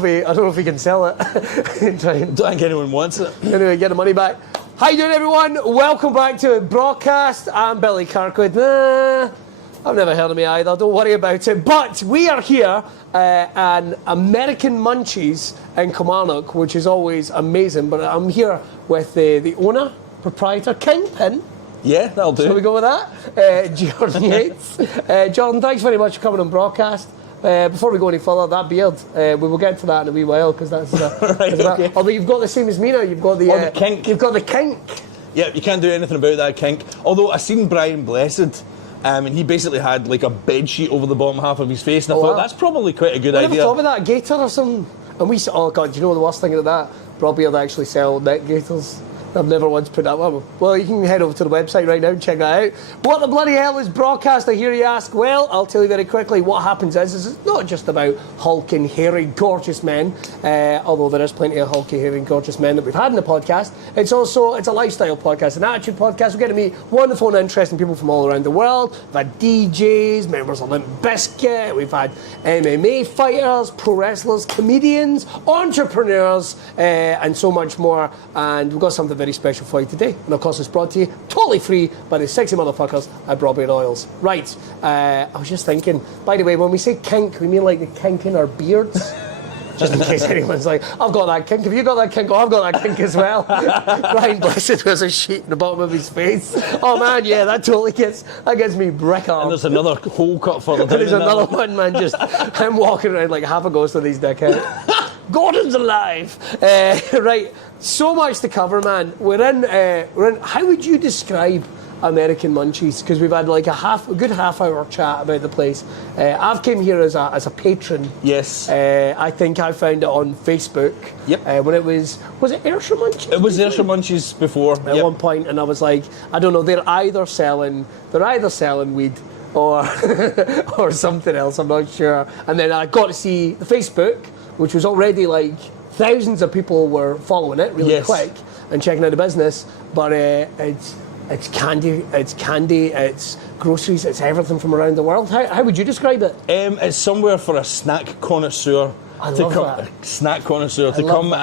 don't know if he can sell it. Don't think anyone wants it. Anyway, get the money back. How you doing, everyone? Welcome back to BRAWCAST. I'm Billy Kirkwood. I've never heard of me either. Don't worry about it. But we are here at American Munchies in Kilmarnock, which is always amazing. But I'm here with the owner, proprietor, Kingpin. Yeah, that'll do. Shall we go with that? Jordan Yates. Jordan, thanks very much for coming on BRAWCAST. Before we go any further, that beard, we will get to that in a wee while, because that's... right, okay. Although you've got the same as me now, you've got the kink. You've got the kink. Yeah, you can't do anything about that kink. Although I seen Brian Blessed, and he basically had like a bed sheet over the bottom half of his face, and I thought that's probably quite a good idea. I never thought about that, gator or something. And we said, oh God, do you know the worst thing about that? Probably they actually sell neck gaiters. I've never once put that one. Well, you can head over to the website right now and check that out. What the bloody hell is BRAWCAST, I hear you ask? Well, I'll tell you very quickly. What happens is it's not just about hulking, hairy, gorgeous men, although there is plenty of hulky, hairy, gorgeous men that we've had in the podcast. It's a lifestyle podcast, an attitude podcast. We get to meet wonderful and interesting people from all around the world. We've had DJs, members of Limp Bizkit, we've had MMA fighters, pro wrestlers, comedians, entrepreneurs, and so much more. And we've got something very special for you today, and of course it's brought to you totally free by the sexy motherfuckers at Broadway Oils. Right, I was just thinking, by the way, when we say kink, we mean like the kink in our beards. Just in case anyone's like, I've got that kink. Have you got that kink? Oh, I've got that kink as well. Brian Blessed has a sheet in the bottom of his face. Oh man, yeah, that gets me brick on. And there's another hole cut further down. There's another one, man. Just him walking around like half a ghost with his dick out. Gordon's alive. Right, so much to cover, man. We're in. How would you describe American Munchies? Because we've had like a good half-hour chat about the place. I've came here as a patron. Yes. I think I found it on Facebook. Yep. When it was it Ayrshire Munchies? It was Ayrshire Munchies before. At one point, and I was like, I don't know. They're either selling weed or or something else. I'm not sure. And then I got to see the Facebook, which was already like thousands of people were following it really quick and checking out the business. But it's candy, it's groceries, it's everything from around the world. How would you describe it? It's somewhere for a snack connoisseur to come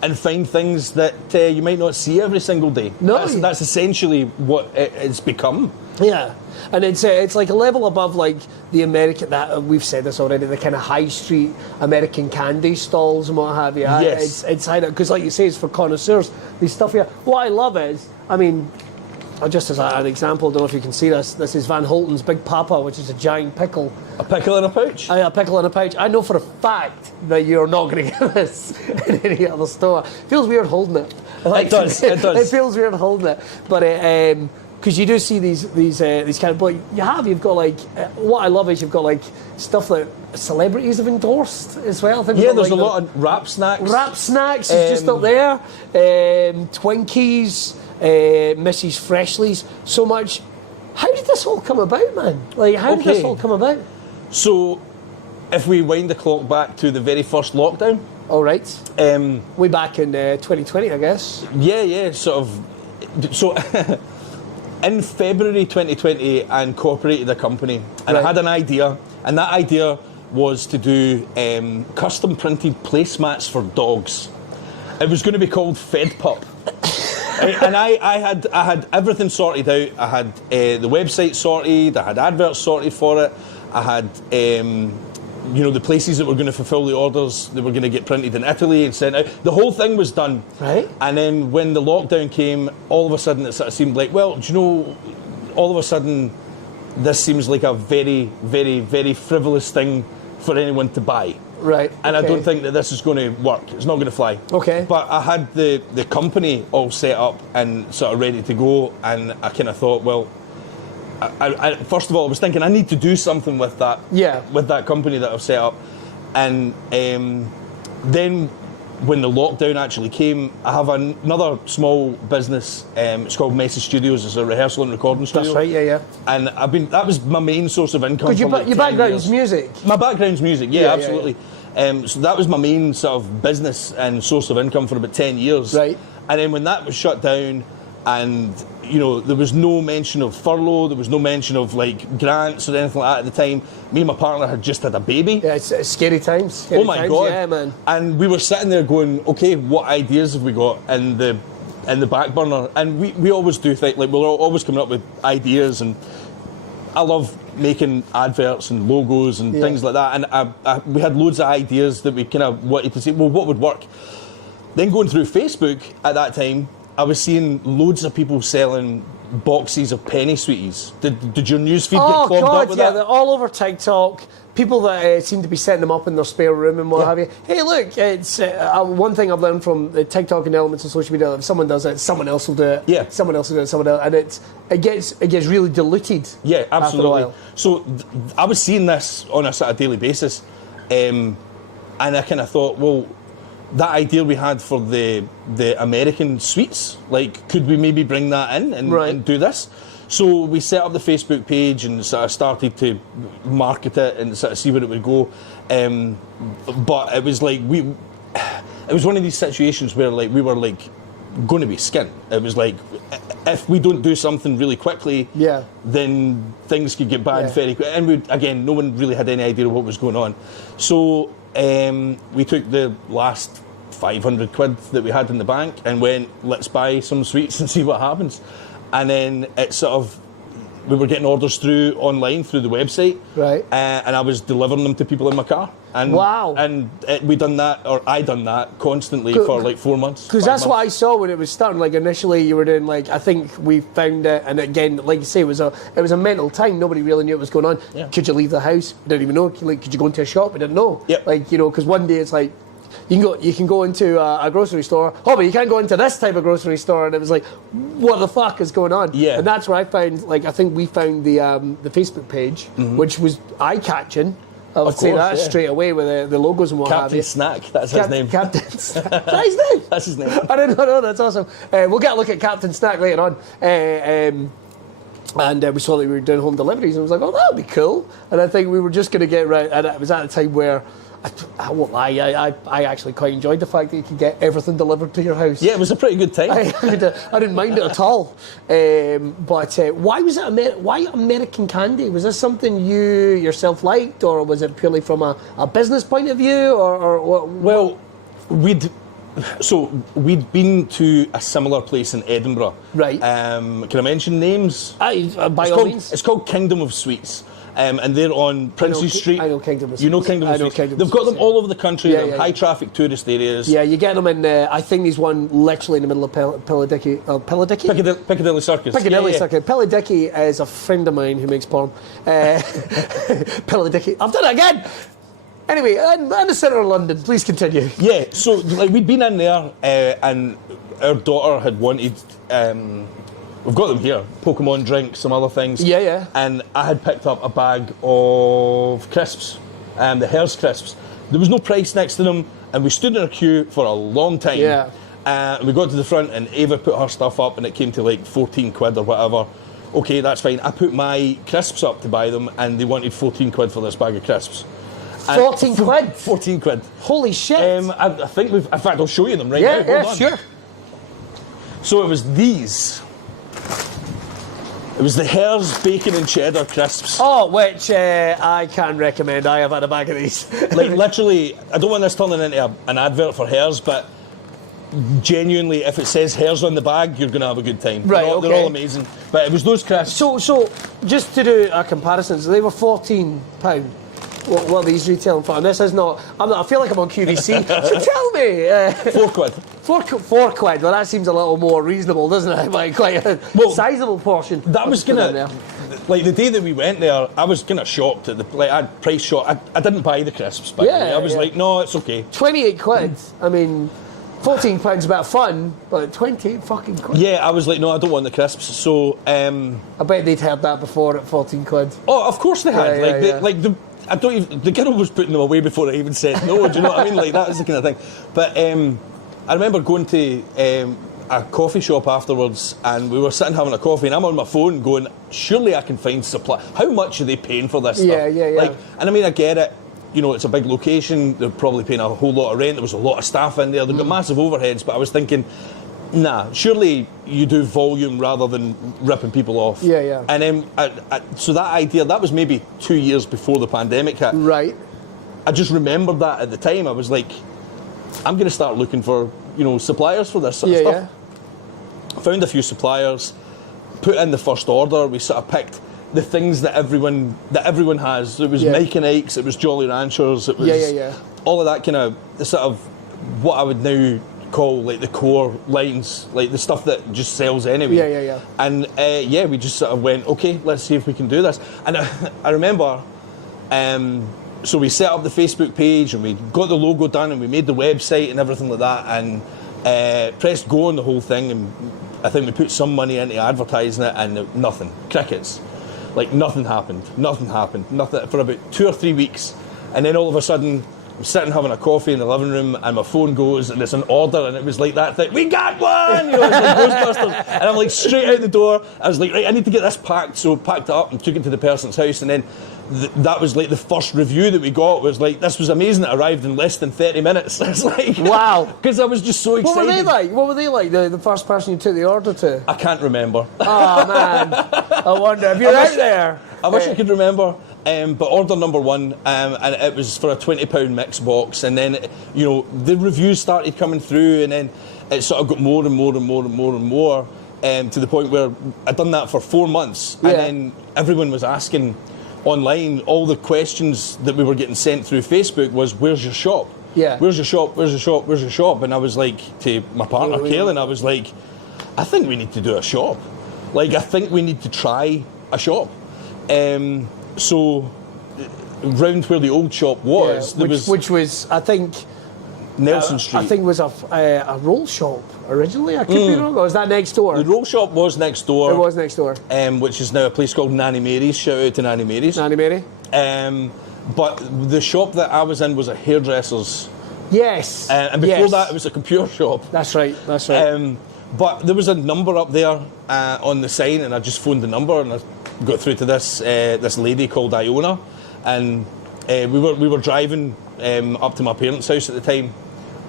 and find things that you might not see every single day. No, that's essentially what it's become. Yeah, and it's like a level above like the American, that we've said this already, the kind of high street American candy stalls and what have you. Yes. It's high, because like you say, it's for connoisseurs. These stuff here. What I love is, I mean, just as an example, I don't know if you can see this. This is Van Holten's Big Papa, which is a giant pickle. A pickle in a pouch? A pickle in a pouch. I know for a fact that you're not going to get this in any other store. It feels weird holding it. It does. It feels weird holding it. But because you do see these kind of, but you've got like, what I love is you've got like stuff that celebrities have endorsed as well. There's like a lot of wrap snacks. Wrap snacks is just up there. Twinkies, Mrs. Freshly's, so much. How did this all come about, man? Like, how did this all come about? So, if we wind the clock back to the very first lockdown. All right. Way back in 2020, I guess. Yeah, sort of. So, in February 2020, I incorporated a company, and I had an idea, and that idea was to do custom printed placemats for dogs. It was going to be called Fed Pup. And I had everything sorted out. I had the website sorted, I had adverts sorted for it, I had the places that were going to fulfil the orders, they were going to get printed in Italy and sent out. The whole thing was done. Right. And then when the lockdown came, all of a sudden it sort of seemed like, well, do you know, all of a sudden this seems like a very, very, very frivolous thing for anyone to buy. Right. And I don't think that this is going to work. It's not going to fly. Okay. But I had the company all set up and sort of ready to go, and I kind of thought, well, I first of all, I was thinking I need to do something with that. Yeah. With that company that I've set up, and then when the lockdown actually came, I have another small business. It's called Messy Studios. It's a rehearsal and recording studio. That's right. Yeah. And that was my main source of income. Because your background's music. My background's music. Yeah, absolutely. Yeah. So that was my main sort of business and source of income for about 10 years. Right. And then when that was shut down, and you know, there was no mention of furlough, there was no mention of like grants or anything like that at the time. Me and my partner had just had a baby. Yeah, it's scary times. Scary oh my times. God. Yeah, man. And we were sitting there going, okay, what ideas have we got in the back burner? And we always do think, like, we're always coming up with ideas, and I love making adverts and logos and things like that. And we had loads of ideas that we kind of wanted to see, well, what would work? Then going through Facebook at that time, I was seeing loads of people selling boxes of penny sweeties. Did your newsfeed get clogged up with that? They're all over TikTok. People that seem to be setting them up in their spare room and what have you. Hey, look, it's one thing I've learned from the TikTok and elements of social media. If someone does it, someone else will do it. Yeah. Someone else will do it. Someone else, and it gets really diluted. Yeah, absolutely. After a while. So I was seeing this on a sort of daily basis, and I kind of thought, well, that idea we had for the American sweets, like, could we maybe bring that in and do this? So we set up the Facebook page and sort of started to market it and sort of see where it would go. But it was like it was one of these situations where like we were like going to be skinned. It was like, if we don't do something really quickly, then things could get bad very quick. And again, no one really had any idea what was going on. So we took the last 500 quid that we had in the bank and went, let's buy some sweets and see what happens. And then it sort of, we were getting orders through online through the website, and I was delivering them to people in my car. And wow! And we done that, or I done that constantly for like 4 months. Because that's what I saw when it was starting. Like initially, you were doing like, I think we found it, and again, like you say, it was a mental time. Nobody really knew what was going on. Yeah. Could you leave the house? We didn't even know. Like, could you go into a shop? We didn't know. Yep. Like, you know, because one day it's like, you can go into a grocery store. Oh, but you can't go into this type of grocery store. And it was like, what the fuck is going on? Yeah. And that's where I found, like, I think we found the Facebook page, which was eye-catching. I would say that straight away with the logos and what have you. Captain Snack, that's his name. Captain Snack. Is that his name? That's his name. I didn't know, that's awesome. We'll get a look at Captain Snack later on. And we saw that we were doing home deliveries, and I was like, oh, that would be cool. And I think we were just going to get right. And it was at a time where, I won't lie, I actually quite enjoyed the fact that you could get everything delivered to your house. Yeah, it was a pretty good time. I didn't mind it at all. But why was it why American candy? Was this something you yourself liked, or was it purely from a business point of view, or what? Well, we'd been to a similar place in Edinburgh. Right. Can I mention names? By all means. It's called Kingdom of Sweets. And they're on Princes Street. I know Kingdom of Sweets. You know Kingdom of Sweets. They've got them all over the country. They're in high traffic tourist areas. Yeah, you get them in, I think there's one literally in the middle of Piccadilly Circus. Piccadilly Circus. Piccadilly is a friend of mine who makes porn. Piccadilly. I've done it again! Anyway, in the centre of London, please continue. Yeah, so like we'd been in there and our daughter had wanted... we've got them here, Pokemon drinks, some other things. Yeah. And I had picked up a bag of crisps, the Hare's crisps. There was no price next to them, and we stood in a queue for a long time. Yeah. We got to the front, and Ava put her stuff up, and it came to like 14 quid or whatever. Okay, that's fine. I put my crisps up to buy them, and they wanted 14 quid for this bag of crisps. 14 quid? 14 quid. Holy shit. I think in fact, I'll show you them right now. Yeah, sure. So it was these. It was the Hare's Bacon and Cheddar crisps. Oh, which I can recommend. I have had a bag of these. Like, literally, I don't want this turning into an advert for Hare's, but genuinely, if it says Hare's on the bag, you're going to have a good time. Right, They're all amazing. But it was those crisps. So just to do a comparison, so they were £14. What are these retailing for? And this is not... I feel like I'm on QVC. So tell me... 4 quid. 4 quid. Well, that seems a little more reasonable, doesn't it? Like quite a sizable portion. That was kind of... Like, the day that we went there, I was kind of shocked at the... Like, I'd price shocked. I didn't buy the crisps, by the way. I was like, no, it's okay. 28 quid. I mean... 14 quid's about fun, but 28 fucking quid. Yeah, I was like, no, I don't want the crisps. So, I bet they'd heard that before at 14 quid. Oh, of course they had. The girl was putting them away before I even said no. Do you know what I mean? Like, that was the kind of thing. But I remember going to a coffee shop afterwards, and we were sitting having a coffee, and I'm on my phone going, surely I can find supply. How much are they paying for this stuff? Yeah. Like, and I mean, I get it. You know, it's a big location. They're probably paying a whole lot of rent. There was a lot of staff in there. They've got massive overheads. But I was thinking, Nah, surely you do volume rather than ripping people off. Yeah, yeah. And then, so that idea, that was maybe 2 years before the pandemic hit. Right. I just remembered that at the time. I was like, I'm going to start looking for, suppliers for this sort of stuff. Yeah. Found a few suppliers, put in the first order. We sort of picked the things that everyone has. It was Mike and Ike's, it was Jolly Ranchers, it was all of that kind of sort of what I would now call like the core lines, like the stuff that just sells anyway. And we just sort of went, okay, let's see if we can do this. And I remember, so we set up the Facebook page and we got the logo done and we made the website and everything like that, and pressed go on the whole thing, and I think we put some money into advertising it, and nothing, crickets. Like nothing happened for about 2 or 3 weeks, and then all of a sudden I'm sitting having a coffee in the living room and my phone goes and it's an order, and it was like that thing, we got one! It's like Ghostbusters. And I'm like straight out the door, I was like, right, I need to get this packed, so packed it up and took it to the person's house, and then that was like the first review that we got was like, this was amazing, it arrived in less than 30 minutes. It's like, wow. Because I was just so excited. What were they like, the first person you took the order to? I can't remember. Oh man, I wonder if you're out there. I wish I could remember. But order number one, and it was for a £20 mix box, and then the reviews started coming through, and then it sort of got more and more and more and more and more, to the point where I'd done that for 4 months, and then everyone was asking online, all the questions that we were getting sent through Facebook was, where's your shop? Where's your shop? Where's your shop? Where's your shop? And I was like, to my partner Kaylin, I was like, I think we need to do a shop. Like, I think we need to try a shop. So, round where the old shop was, which was, I think, Nelson Street. I think was a roll shop originally. I could be wrong. Or was that next door? The roll shop was next door. It was next door. Which is now a place called Nanny Mary's. Shout out to Nanny Mary's. Nanny Mary. But the shop that I was in was a hairdresser's. Yes. And before that, it was a computer shop. That's right. That's right. But there was a number up there on the sign, and I just phoned the number, and I got through to this lady called Iona, and we were driving up to my parents' house at the time,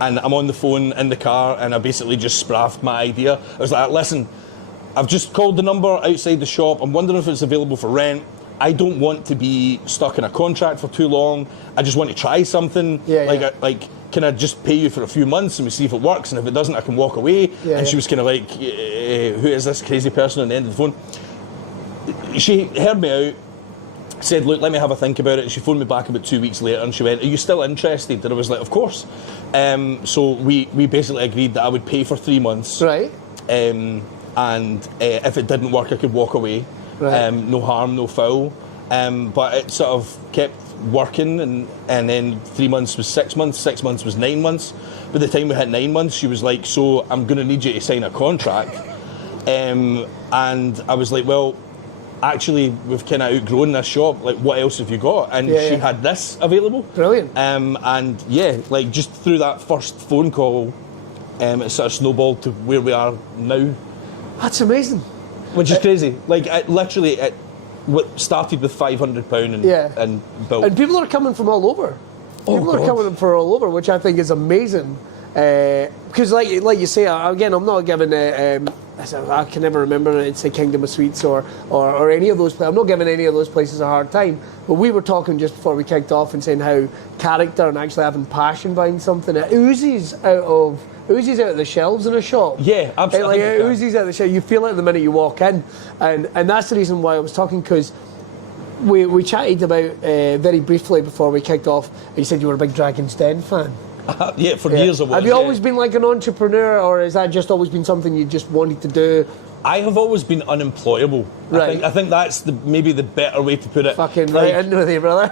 and I'm on the phone in the car, and I basically just spraffed my idea. I was like, listen, I've just called the number outside the shop. I'm wondering if it's available for rent. I don't want to be stuck in a contract for too long. I just want to try something. Can I just pay you for a few months and we see if it works? And if it doesn't, I can walk away. And she was kind of like, who is this crazy person on the end of the phone? She heard me out, said, look, let me have a think about it. And she phoned me back about 2 weeks later and she went, are you still interested? And I was like, of course. So we basically agreed that I would pay for 3 months. Right. And if it didn't work, I could walk away. Right. No harm, no foul. But it sort of kept working, and then 3 months was 6 months, 6 months was 9 months. By the time we hit 9 months, she was like, so I'm going to need you to sign a contract. And I was like, well, actually, we've kind of outgrown this shop. Like, what else have you got? And she had this available. Brilliant. And like just through that first phone call, it sort of snowballed to where we are now. That's amazing. Which is crazy. Like, it started with £500 and built. And people are coming from all over. People are coming from all over, which I think is amazing. Because, like you say, again, I'm not giving I can never remember it's a Kingdom of Sweets or any of those places. I'm not giving any of those places a hard time. But we were talking just before we kicked off and saying how character and actually having passion behind something, it oozes out of the shelves in a shop. Yeah, absolutely. It oozes out of the shelf. You feel it the minute you walk in. And that's the reason why I was talking, because we chatted about very briefly before we kicked off, and you said you were a big Dragon's Den fan. For years I was. Have you always been like an entrepreneur, or has that just always been something you just wanted to do? I have always been unemployable. Right. I think that's maybe the better way to put it. Fucking right in with you, brother.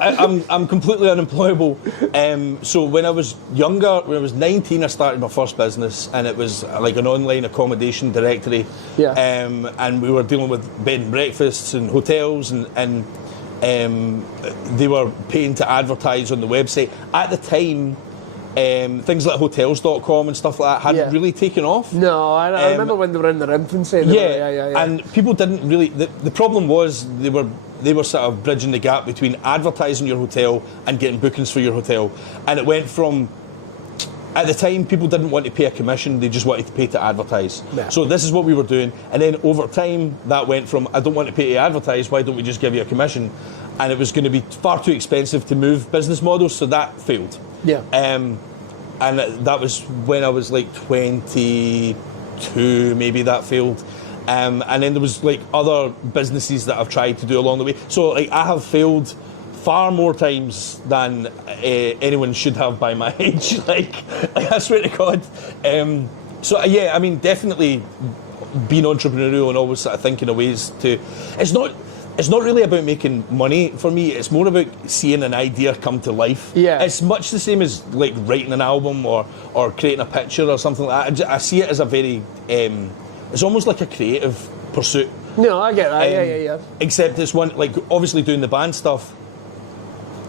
I'm completely unemployable. So when I was younger, when I was 19, I started my first business, and it was like an online accommodation directory. Yeah. And we were dealing with bed and breakfasts and hotels, and they were paying to advertise on the website. At the time, things like hotels.com and stuff like that hadn't really taken off. No, I remember when they were in their infancy. And people didn't really. The problem was they were sort of bridging the gap between advertising your hotel and getting bookings for your hotel. And it went from at the time, people didn't want to pay a commission, they just wanted to pay to advertise. Yeah. So this is what we were doing. And then over time, that went from, I don't want to pay to advertise, why don't we just give you a commission? And it was going to be far too expensive to move business models, so that failed. Yeah. And that was when I was like 22, maybe that failed. And then there was like other businesses that I've tried to do along the way. So like I have failed far more times than anyone should have by my age. like I swear to God. So yeah, I mean, definitely being entrepreneurial and always sort of thinking of ways to. It's not really about making money for me. It's more about seeing an idea come to life. Yeah. It's much the same as like writing an album or creating a picture or something like that. I see it as a very. It's almost like a creative pursuit. No, I get that. Yeah. Except it's one, like, obviously doing the band stuff.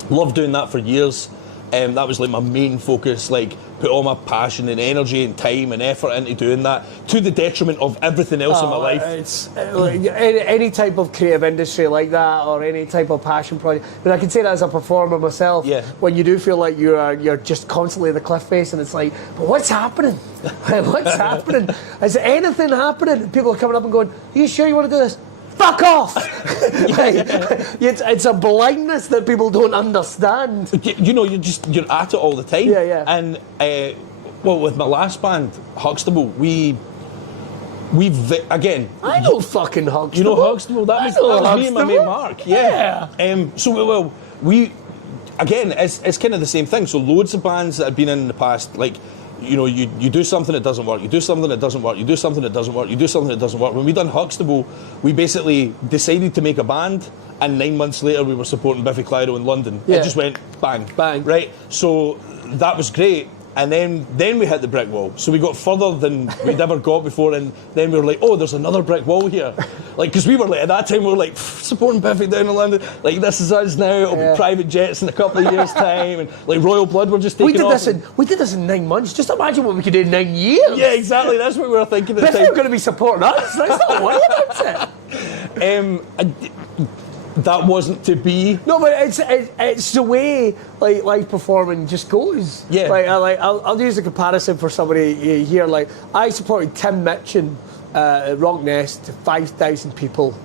Loved doing that for years. That was like my main focus, like put all my passion and energy and time and effort into doing that to the detriment of everything else in my life. It's like any type of creative industry like that, or any type of passion project. But I can say that as a performer myself. Yeah. When you do feel like you're just constantly at the cliff face, and it's like, but what's happening? What's happening? Is anything happening? People are coming up and going, "Are you sure you want to do this?" Fuck off! It's a blindness that people don't understand. You know, you're at it all the time. Yeah. And well, with my last band, Huxtable, we again. I know fucking Huxtable. You know Huxtable? That was me and my mate Mark. Yeah. So we again, it's kind of the same thing. So loads of bands that have been in the past, like. You know, you do something that doesn't work, you do something that doesn't work, you do something that doesn't work, you do something that doesn't work. When we done Huxtable, we basically decided to make a band, and 9 months later we were supporting Biffy Clyro in London. Yeah. It just went bang. Bang. Right? So that was great. And then we hit the brick wall. So we got further than we'd ever got before, and then we were like, oh, there's another brick wall here. Like, because we were like, at that time, we were like, supporting Biffy down in London. Like, this is us now. It'll be private jets in a couple of years' time. And like Royal Blood, we're just taking off. We did this in 9 months. Just imagine what we could do in 9 years. Yeah, exactly. That's what we were thinking at the Biffy time. are going to be supporting us. Let's not worry about it. That wasn't to be. No, but it's the way like live performing just goes. Yeah. I'll use a comparison for somebody here. Like I supported Tim Mitchin at Rock Nest to 5,000 people.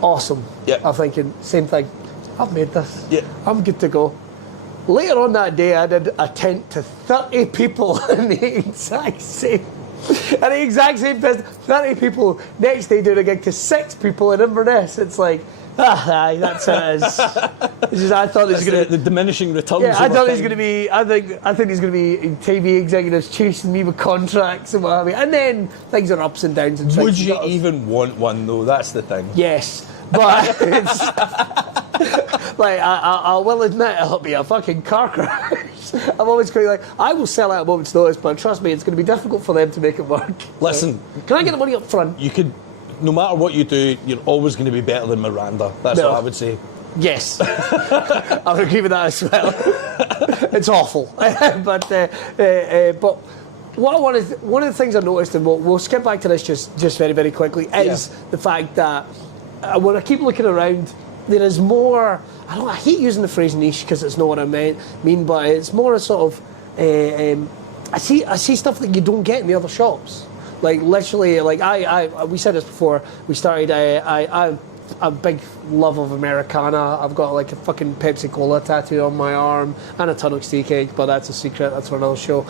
Awesome. Yeah. I'm thinking same thing. I've made this. Yeah. I'm good to go. Later on that day, I did a tent to 30 people in the exact same. And the exact same business, 30 people. Next day, doing a gig to 6 people in Inverness. It's like, that's it. It's just, I thought it was going to the diminishing returns. Yeah, I thought it was going to be. I think he's going to be TV executives chasing me with contracts and what have you. And then things are ups and downs. And Would you even want one though? That's the thing. Yes, but it's like I will admit it'll be a fucking car crash. I'm always going like, I will sell out a moment's notice, but trust me, it's going to be difficult for them to make it work. Listen, can I get the money up front? You could, no matter what you do, you're always going to be better than Miranda. That's what I would say. Yes, I would agree with that as well. It's awful, but what I wanted, one of the things I noticed, and we'll skip back to this just very, very quickly, is the fact that when I keep looking around, there is more. I hate using the phrase niche because it's not what I mean, but it's more a sort of. I see stuff that you don't get in the other shops. Like literally, like we said this before we started. I'm a big love of Americana. I've got like a fucking Pepsi Cola tattoo on my arm and a ton of steak egg, but that's a secret. That's for another show.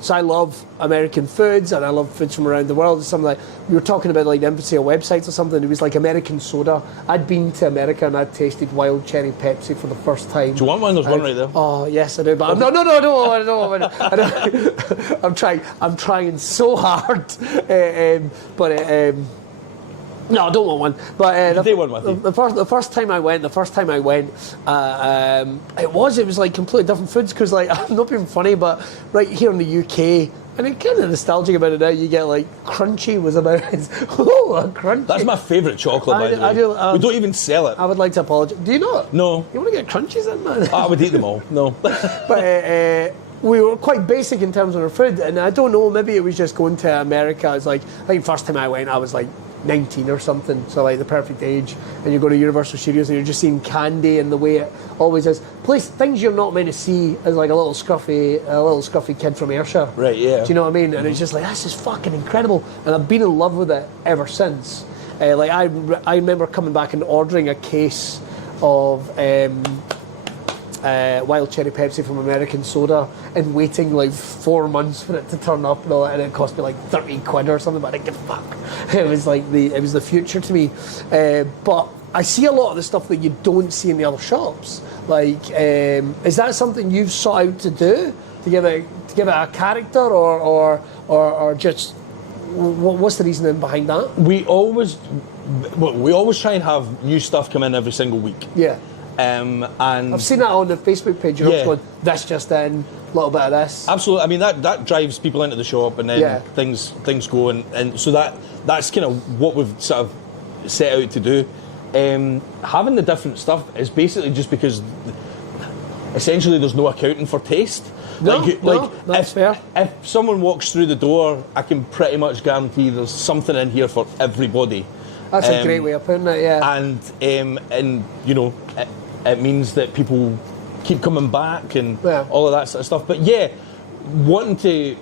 So I love American foods, and I love foods from around the world. Something like we were talking about, like the infancy of websites or something. It was like American soda. I'd been to America and I'd tasted wild cherry Pepsi for the first time. Do you want one? There's one right there. Oh yes, I do. But no, I don't. I'm trying so hard, no, I don't want one. But the first time I went, it was like completely different foods because, like, I'm not being funny, but right here in the UK, and I'm kind of nostalgic about it now. You get like Crunchy was about a Crunchy. That's my favourite chocolate. By the way. We don't even sell it. I would like to apologise. Do you not? No. You want to get Crunchies in, man? I would eat them all. No. But we were quite basic in terms of our food, and I don't know. Maybe it was just going to America. It's like I think first time I went, I was like 19 or something, so like the perfect age, and you go to Universal Studios and you're just seeing candy and the way it always is. Things you're not meant to see as like a little scruffy kid from Ayrshire. Right, yeah. Do you know what I mean? And it's just like, this is fucking incredible. And I've been in love with it ever since. Like I remember coming back and ordering a case of wild cherry Pepsi from American Soda and waiting like 4 months for it to turn up and all that, and it cost me like 30 quid or something, but I didn't give a fuck. It was like the future to me. But I see a lot of the stuff that you don't see in the other shops. Like, is that something you've sought out to do, to give it a character, or just what's the reasoning behind that? We always try and have new stuff come in every single week. Yeah. And I've seen that on the Facebook page. You're always going, this just in, a little bit of this. Absolutely. I mean, that drives people into the shop, and then things go, and so that's kind of what we've sort of set out to do. Having the different stuff is basically just because essentially there's no accounting for taste. That's fair. If someone walks through the door, I can pretty much guarantee there's something in here for everybody. That's a great way of putting it, yeah. And you know, it means that people keep coming back and all of that sort of stuff. But yeah, wanting to,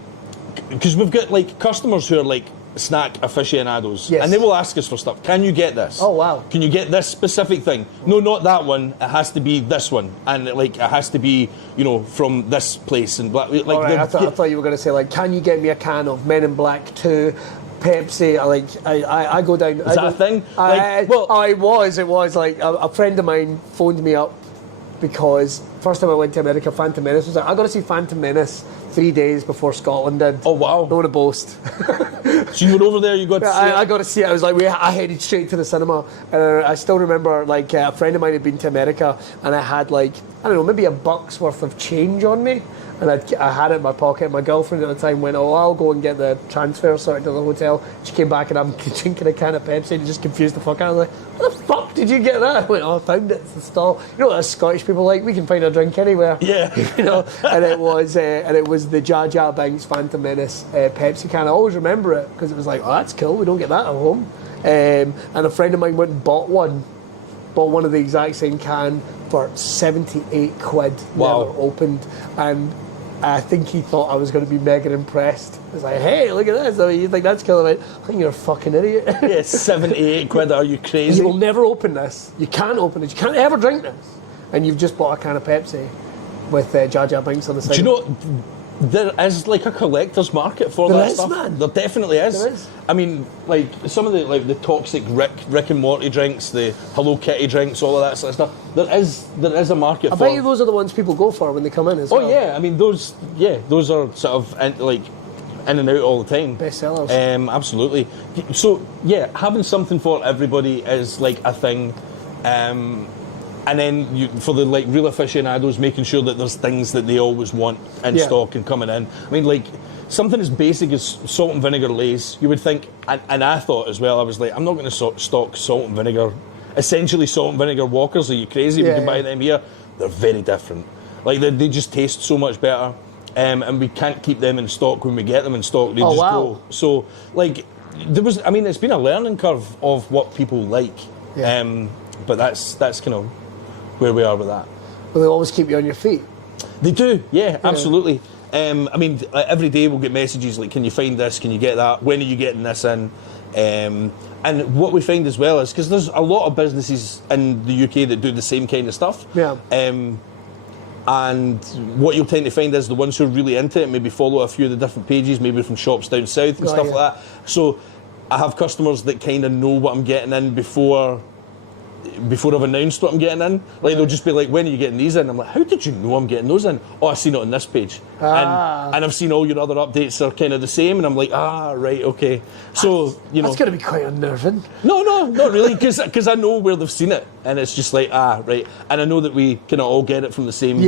because we've got like customers who are like snack aficionados, and they will ask us for stuff. Can you get this? Oh wow! Can you get this specific thing? No, not that one. It has to be this one, and like it has to be, you know, from this place. And like, right, I thought you were going to say like, can you get me a can of Men in Black 2? Pepsi, I go down. Is that a thing? It was like a friend of mine phoned me up because first time I went to America, Phantom Menace was like, I got to see Phantom Menace 3 days before Scotland did. Oh wow! Don't want to boast. So you were over there, you got to see it? I got to see it. I was like, I headed straight to the cinema, and I still remember like a friend of mine had been to America, and I had like, I don't know, maybe $1 worth of change on me. And I had it in my pocket. My girlfriend at the time went, I'll go and get the transfer sorted to the hotel. She came back and I'm drinking a can of Pepsi and just confused the fuck out. I was like, what the fuck did you get that? I went, I found it. It's the stall. You know what us Scottish people like? We can find a drink anywhere. Yeah. You know, and it was the Jar Jar Binks Phantom Menace Pepsi can. I always remember it because it was like, that's cool. We don't get that at home. And a friend of mine went and bought one of the exact same can for 78 quid. Wow. Never opened. And I think he thought I was going to be mega impressed. I was like, hey, look at this. I mean, you think that's cool? I think you're a fucking idiot. Yeah, 78 quid. Are you crazy? You will never open this. You can't open it. You can't ever drink this. And you've just bought a can of Pepsi with Jar Jar Binks on the side. Do you know, there is like a collector's market for that stuff. Man. There definitely is. There is. I mean, like some of the toxic Rick and Morty drinks, the Hello Kitty drinks, all of that sort of stuff. There is a market for. I bet you those are the ones people go for when they come in as well. Oh yeah, I mean those are sort of in and out all the time. Bestsellers. Absolutely. So yeah, having something for everybody is like a thing. And then for the like real aficionados, making sure that there's things that they always want in stock and coming in. I mean, like something as basic as salt and vinegar Lay's, you would think, and I thought as well, I was like, I'm not going to stock salt and vinegar, essentially salt and vinegar Walkers. Are you crazy? We can buy them here. They're very different. Like they just taste so much better, and we can't keep them in stock when we get them in stock. They just go. So like it's been a learning curve of what people like, but that's kind of where we are with that. Will they always keep you on your feet? They do, yeah, absolutely. I mean, every day we'll get messages like, can you find this, can you get that, when are you getting this in? And what we find as well is, because there's a lot of businesses in the UK that do the same kind of stuff. Yeah. And what you'll tend to find is the ones who are really into it maybe follow a few of the different pages, maybe from shops down south and stuff like that. So I have customers that kind of know what I'm getting in before I've announced what I'm getting in. Like they'll just be like, when are you getting these in? I'm like, how did you know I'm getting those in? Oh, I've seen it on this page. And I've seen all your other updates are kind of the same, and I'm like, right, okay. So, you know. That's going to be quite unnerving. No, not really, because I know where they've seen it, and it's just like, right. And I know that we kind of all get it from the same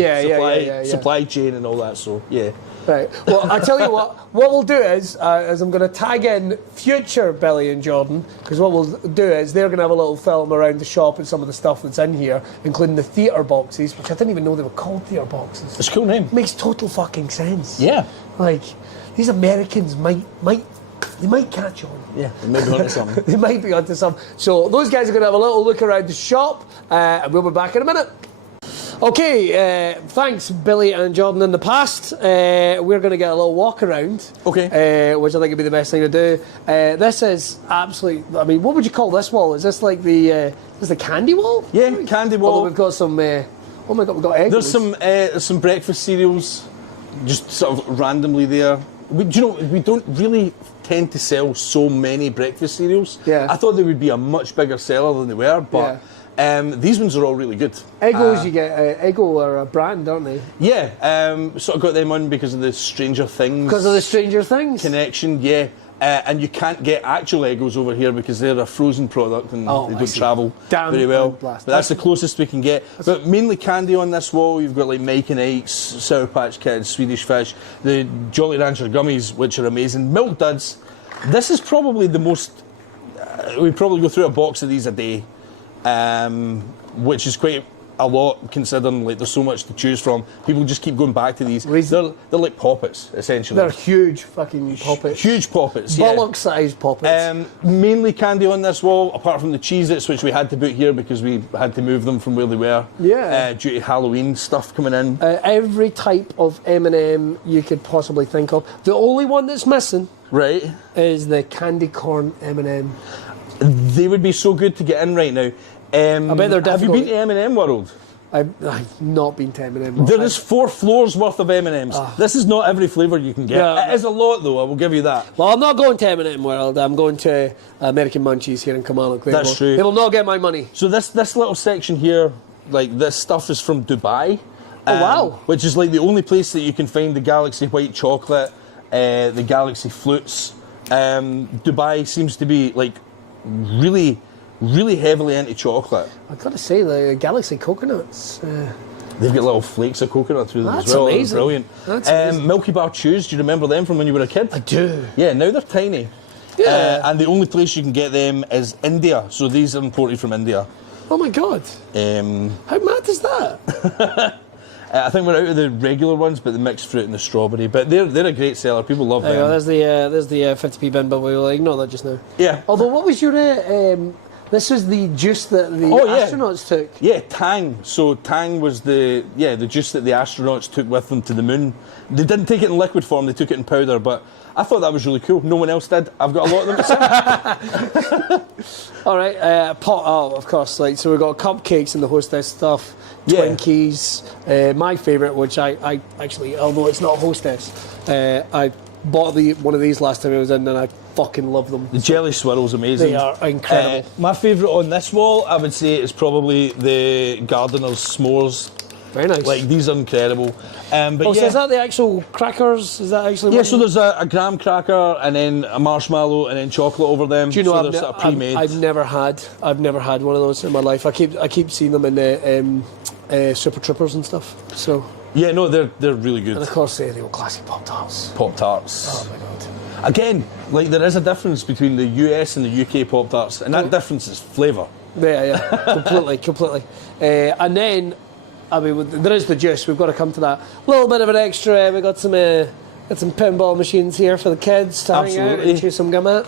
supply chain and all that, so, yeah. Right. Well, I tell you what we'll do is I'm going to tag in future Billy and Jordan, because what we'll do is they're going to have a little film around the shop and some of the stuff that's in here, including the theatre boxes, which I didn't even know they were called theatre boxes. It's a cool name. Makes total fucking sense. Yeah. Like, these Americans might They might catch on. Yeah, they might be onto something. They might be onto something. So those guys are going to have a little look around the shop, and we'll be back in a minute. Okay, thanks Billy and Jordan in the past. We're going to get a little walk around. Okay. Which I think would be the best thing to do. This is absolutely, I mean, what would you call this wall? Is this like the candy wall? Yeah, candy wall. Although we've got some, oh my God, we've got eggs. There's some breakfast cereals, just sort of randomly there. We don't really tend to sell so many breakfast cereals. Yeah. I thought they would be a much bigger seller than they were, but these ones are all really good. Eggos, you get Eggo are a brand, aren't they? Yeah, sort of got them on because of the Stranger Things. Because of the Stranger Things connection, yeah. And you can't get actual Eggos over here because they're a frozen product and they don't travel very well. But that's the closest we can get. But mainly candy on this wall. You've got like Mike and Ike's, Sour Patch Kids, Swedish Fish, the Jolly Rancher gummies, which are amazing. Milk Duds. This is probably the most. We probably go through a box of these a day, which is quite a lot considering like there's so much to choose from. People just keep going back to these. They're like poppets essentially. They're huge fucking poppets. Huge poppets, yeah. Bollock-sized poppets. Mainly candy on this wall, apart from the Cheez-Its, which we had to put here because we had to move them from where they were. Yeah. Due to Halloween stuff coming in. Every type of M&M you could possibly think of. The only one that's missing, right, is the candy corn M&M. They would be so good to get in right now. I bet they're difficult. Have you been to M&M World? I've not been to M&M. There is 4 floors worth of M&Ms. This is not every flavour you can get. Yeah. It is a lot though, I will give you that. Well, I'm not going to M&M World. I'm going to American Munchies here in Kilmarnock. That's true. They will not get my money. So this little section here, like this stuff is from Dubai. Oh wow. Which is like the only place that you can find the Galaxy White Chocolate, the Galaxy Flutes. Dubai seems to be like really heavily into chocolate. I've got to say, the Galaxy coconuts. They've got little flakes of coconut through them That's as well. amazing. They're brilliant. That's amazing. Milky Bar Chews, do you remember them from when you were a kid? I do. Yeah, now they're tiny. Yeah. And the only place you can get them is India. So these are imported from India. Oh my God. How mad is that? I think we're out of the regular ones, but the mixed fruit and the strawberry. But they're a great seller. People love them. There's the 50p bin, but we'll ignore that just now. Yeah. Although, what was your... this was the juice that the astronauts took. Yeah, Tang. So Tang was the juice that the astronauts took with them to the moon. They didn't take it in liquid form, they took it in powder, but I thought that was really cool. No one else did. I've got a lot of them myself. All right, of course. Like, so we've got cupcakes and the Hostess stuff, Twinkies. My favourite, which I actually, although it's not Hostess, I bought one of these last time I was in, and I fucking love them. The jelly swirl's amazing. They are incredible. My favourite on this wall, I would say, is probably the Gardener's S'mores. Very nice. Like, these are incredible. But so is that the actual crackers? Is that actually? Yeah, so there's a graham cracker and then a marshmallow and then chocolate over them. Do you know, so they're sort of pre-made. I've never had one of those in my life. I keep seeing them in the Super Troopers and stuff. So yeah, no, they're really good. And of course, the old classic Pop-Tarts. Pop-Tarts. Oh my God. Again, like there is a difference between the US and the UK Pop-Tarts, and that difference is flavour. Yeah, completely. And then, I mean, there is the juice. We've got to come to that. A little bit of an extra. We got some pinball machines here for the kids to hang out and chew some gum at.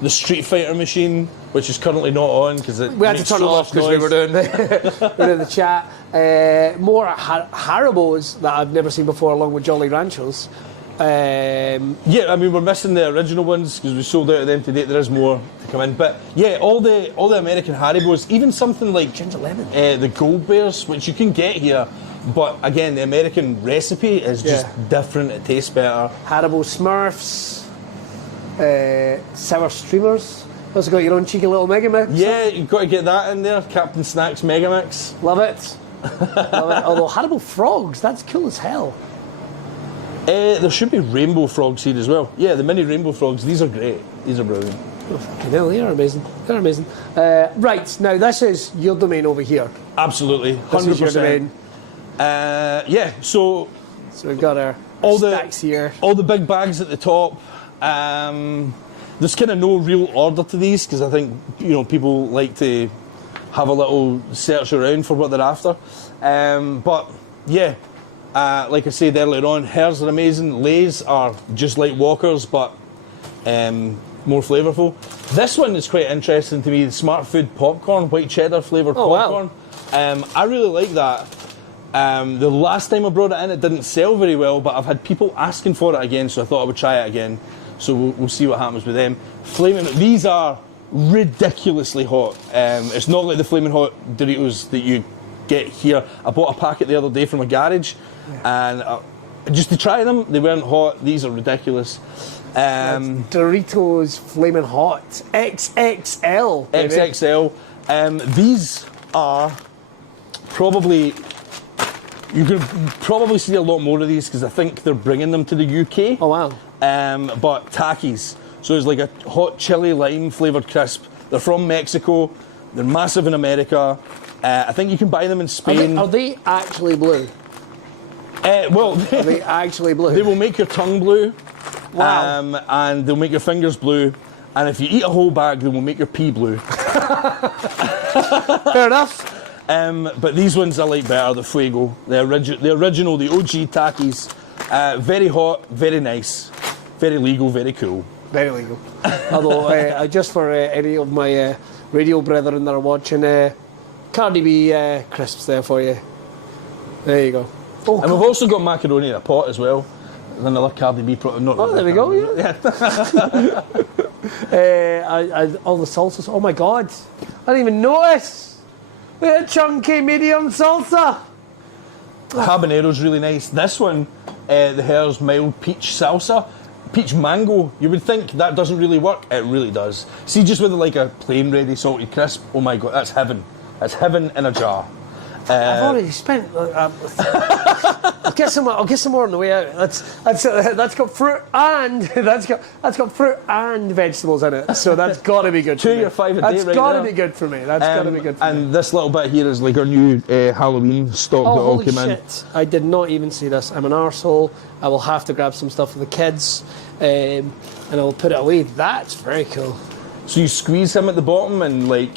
The Street Fighter machine, which is currently not on because we had to turn it off because we were doing the chat. More Haribos that I've never seen before, along with Jolly Ranchers. Yeah, I mean we're missing the original ones because we sold out of them today. There is more to come in, but yeah, all the American Haribos, even something like Ginger Lemon, the Gold Bears, which you can get here, but again the American recipe is just different. It tastes better. Haribo Smurfs, Sour Streamers. Also got your own cheeky little Mega Mix. Yeah, you've got to get that in there. Captain Snacks Mega Mix. Love it. Love it. Although Haribo Frogs, that's cool as hell. There should be rainbow frogs here as well. Yeah, the mini rainbow frogs. These are great. These are brilliant. Oh, fucking hell, they are amazing. They're amazing. Right, now this is your domain over here. Absolutely, 100%. This is your domain. Yeah, so we've got our stacks here. All the big bags at the top. There's kind of no real order to these because I think people like to have a little search around for what they're after. But yeah. Like I said earlier on, hairs are amazing. Lays are just like Walkers, but more flavourful. This one is quite interesting to me, the Smart Food Popcorn, white cheddar flavoured Oh, popcorn. wow. I really like that. The last time I brought it in, it didn't sell very well, but I've had people asking for it again, so I thought I would try it again. So we'll see what happens with them. These are ridiculously hot. It's not like the Flaming Hot Doritos that you get here. I bought a packet the other day from a garage, and just to try them, they weren't hot. These are ridiculous. Doritos Flaming Hot XXL. baby. XXL. These are probably, you can probably see a lot more of these because I think they're bringing them to the UK. Oh wow. But Takis. So it's like a hot chili lime flavoured crisp. They're from Mexico. They're massive in America. I think you can buy them in Spain. Are they actually blue? Well, Are they actually blue? they will make your tongue blue. Wow. And they'll make your fingers blue. And if you eat a whole bag, they will make your pee blue. Fair enough. But these ones I like better, the Fuego. The original, the OG Takis. Very hot, very nice, very legal, very cool. Very legal. Although, just for any of my radio brethren that are watching, Cardi B crisps there for you. There you go. Oh, And we've also got macaroni in a pot as well. Another Cardi B product. Oh, there we go, yeah. All the salsas. Oh my God. I didn't even notice. Look at chunky medium salsa. Habanero's really nice. This one, the Hare's Mild Peach Salsa. Peach Mango. You would think that doesn't really work. It really does. See, just with like a plain ready salted crisp, oh my God, that's heaven. That's heaven in a jar. I've already spent. I'll get some more on the way out. That's got fruit and that's got fruit and vegetables in it. So that's got to be good. Two for me. or five a day, That's right got to there. be good for me. That's got to be good for me. And this little bit here is like our new Halloween stock that Oh, all holy came in. shit. I did not even see this. I'm an arsehole. I will have to grab some stuff for the kids and I'll put it away. That's very cool. So you squeeze him at the bottom and like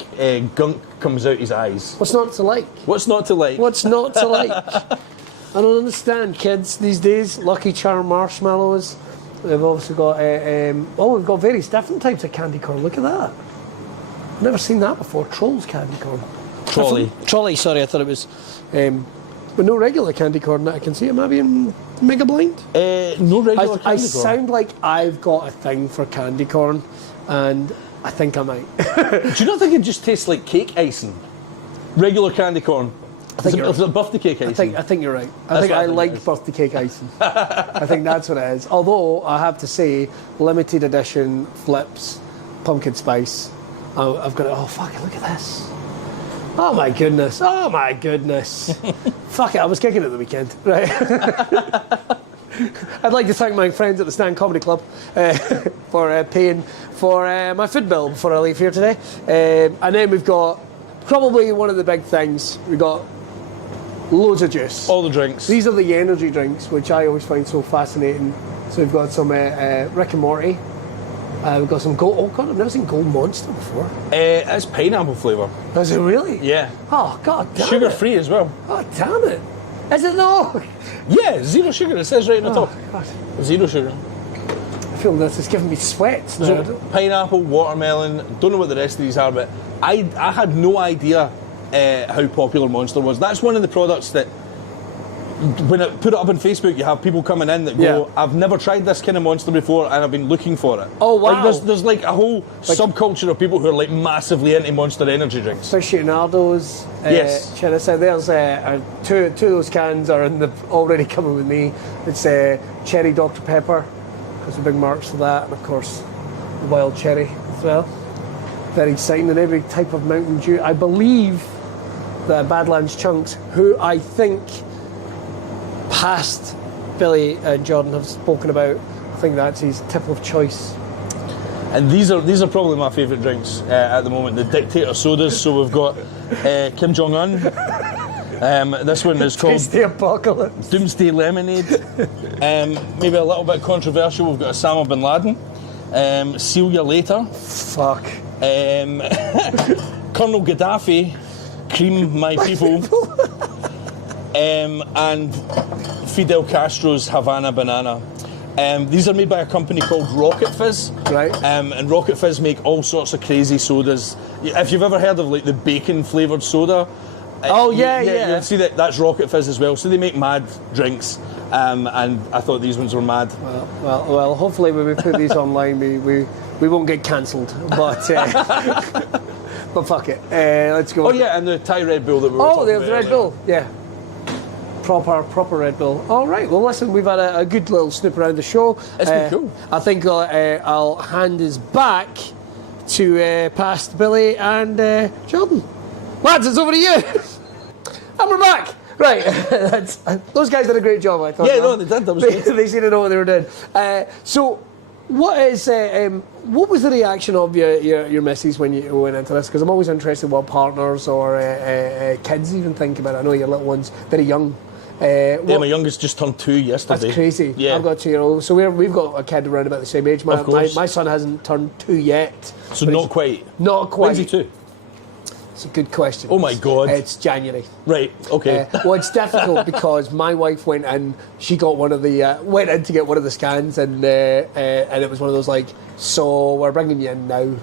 gunk comes out his eyes. What's not to like? What's not to like? What's not to like? I don't understand, kids these days. Lucky Charm marshmallows. We've also got, we've got various different types of candy corn. Look at that. I've never seen that before. Trolls candy corn. Trolley. Trolley, sorry, I thought it was. But no regular candy corn that I can see. Am I being mega blind? No regular I candy corn. sound like I've got a thing for candy corn, and I think I might. Do you not think it just tastes like cake icing? Regular candy corn. I think Is it birthday cake icing? I think you're right. I That's think what I I think it like is. birthday cake icing. I think that's what it is. Although I have to say, limited edition flips, pumpkin spice. I've got it. Oh fuck it! Look at this. Oh my goodness. Oh my goodness. Fuck it. I was kicking it the weekend. Right. I'd like to thank my friends at the Stand Comedy Club for paying for my food bill before I leave here today. And then we've got probably one of the big things. We've got loads of juice. All the drinks. These are the energy drinks, which I always find so fascinating. So we've got some Rick and Morty. We've got some Gold. Oh God, I've never seen Gold Monster before. It's pineapple flavour. Is it really? Yeah. Oh God, damn Sugar it. free as well. Oh damn it. Is it though? Yeah, zero sugar. It says right on the Oh, top. God. Zero sugar. I feel this is giving me sweats now. So pineapple, watermelon. Don't know what the rest of these are, but I had no idea how popular Monster was. That's one of the products that when I put it up on Facebook, you have people coming in that go, Yeah. "I've never tried this kind of Monster before, and I've been looking for it." Oh, wow. Like there's like a whole subculture of people who are like massively into Monster energy drinks. Aficionados. Yes. Cheddar. So there's two of those cans are in the already coming with me. It's cherry Dr Pepper. There's some big marks for that, and of course the wild cherry as well. Very exciting, and every type of Mountain Dew. I believe that Badlands Chunks, who I think past Billy and Jordan have spoken about, I think that's his tip of choice. And these are probably my favourite drinks at the moment. The Dictator sodas. So we've got Kim Jong Un. This one is called It's the apocalypse. Doomsday Lemonade. Maybe a little bit controversial. We've got Osama bin Laden. See You Later. Fuck. Colonel Gaddafi. Cream My People. And Fidel Castro's Havana Banana. These are made by a company called Rocket Fizz. Right. And Rocket Fizz make all sorts of crazy sodas. If you've ever heard of like the bacon flavoured soda, you'll see that's Rocket Fizz as well. So they make mad drinks, and I thought these ones were mad. Well. Hopefully, when we put these online, we won't get cancelled. But but fuck it. Let's go. Oh yeah, and the Thai Red Bull that we were talking about. Oh, the Red Bull. Yeah. Proper Red Bull. All right. Well, listen, we've had a good little snoop around the show. It's been cool. I think I'll hand us back to past Billy and Jordan. Lads, it's over to you. And we're back. Right. Those guys did a great job, I thought. Yeah, no, they did. That was good. They seemed to know what they were doing. So, what was the reaction of your missus when you went into this? Because I'm always interested what partners or kids even think about it. I know your little one's very young. My youngest just turned 2 yesterday. That's crazy. Yeah. I've got 2 year old. So we've got a kid around about the same age. My son hasn't turned 2 yet. So not quite. Not quite. When's he 2? It's a good question. Oh my God. It's January. Right, okay. Well, it's difficult because my wife went in, she got went in to get one of the scans and it was one of those like, so we're bringing you in now.